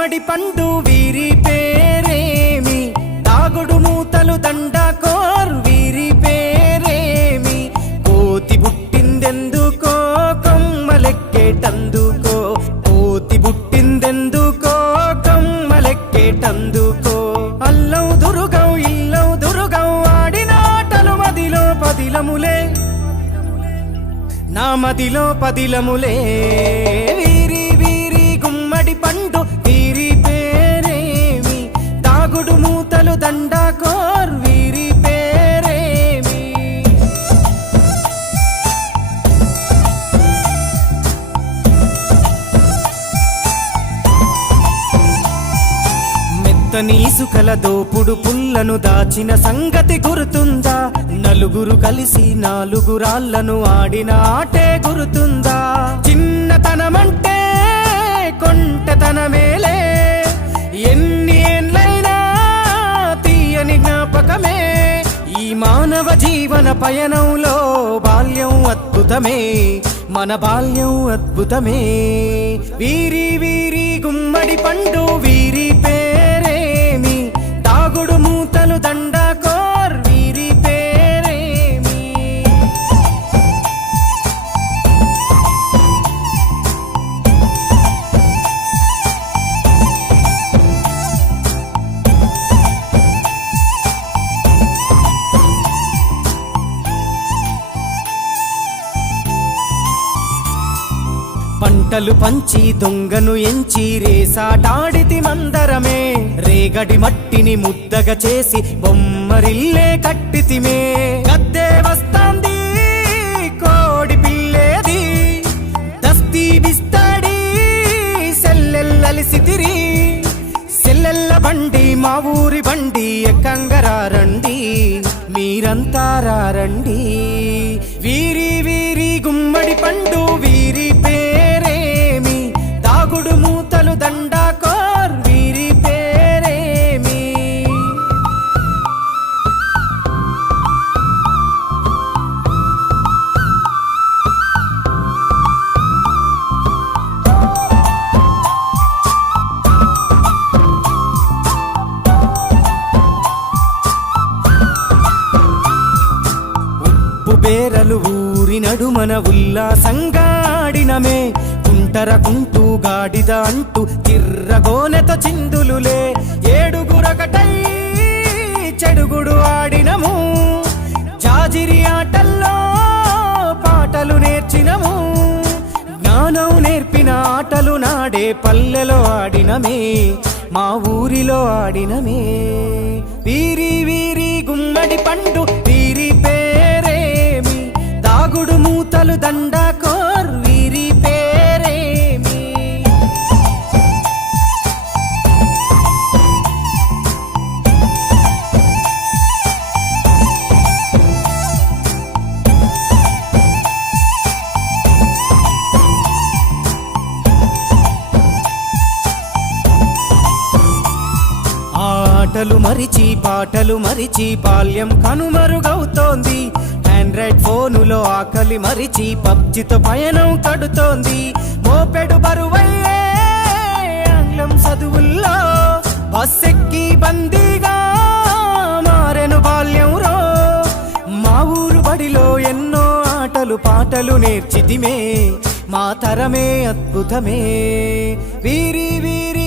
గుమ్మడి పండు వీరి పేరేమి, దాగుడు మూతలు దండకోర్ వీరి పేరేమి, కోతి పుట్టిందెందుకో కొమ్మలెక్కేటందుకో, కోతి పుట్టిందెందుకో కొమ్మలెక్కేటందుకో, అల్లం దురుగం ఇల్లం దురుగం ఆడిన ఆటలు మదిలో పదిలములే, నా మదిలో పదిలములే. వీరి వీరి గుమ్మడి పండు వీరి పేరేమి, దాగుడు మూతలు దండకోర్ వీరి పేరేమి. మెత్తని ఇసుకల దోపుడు పుల్లను దాచిన సంగతి గుర్తుందా, నలుగురు కలిసి నాలుగురాళ్లను ఆడిన ఆటే గుర్తుందా, చిన్నతనమంటే కొంటెతనమేలే, ఎన్ని ఏండ్లైనా తీయని జ్ఞాపకమే, ఈ మానవ జీవన పయనంలో బాల్యం అద్భుతమే, మన బాల్యం అద్భుతమే. వీరి వీరి గుమ్మడి పండు వీరి పేరేమి, దాగుడు మూతలు దండకోర్ వీరి పేరేమి. పంటలు పంచి దొంగను ఎంచి రేసాటాడితి మందరమే, రేగడి మట్టిని ముద్దగా చేసి బొమ్మరిల్లే కట్టితిమే, గద్దే వస్తాంది కోడి పిల్లేది, దస్తీ బిస్తాడి సెల్లెల్లలిసితిరి, సెల్లెల్ల బండి మా ఊరి బండి ఎక్కంగరారండి, మీరంతా రారండి. వీరి వీరి గుమ్మడి పండు వీరి పేరేమి, దాగుడు మూతలు దండకోర్ వీరి పేరేమి. ఉప్పు బేరలు ఊరి నడుమన ఉల్లాసంగా ఆడినమే, కుంటరకుంటూ గాడిద అంటూ చిర్రగోనెతో చిందులులే, ఏడుగురొకటై చెడుగుడు ఆడినము, జాజిరి ఆటల్లో పాటలు నేర్చినము, జ్ఞానం నేర్పిన ఆటలు నాడే పల్లెలో ఆడినమే, మా ఊరిలో ఆడినమే. వీరి వీరి గుమ్మడి పండు వీరి పేరేమి, దాగుడు మూతలు దండకోర్ వీరి పేరేమి. ఆటలు మరిచి పాటలు మరిచి బాల్యం కనుమరుగవుతోంది, ఆండ్రాయిడ్ ఫోనులో ఆకలి మరిచి పబ్జితో పయనం కడుతోంది, మోపెడు బరువయ్యే ఆంగ్లం చదువుల్లో బస్సెక్కి బందీగా మారెను బాల్యం రో, మా ఊరు బడిలో ఎన్నో ఆటలు పాటలు నేర్చితిమే, మా తరమే అద్భుతమే. వీరి వీరి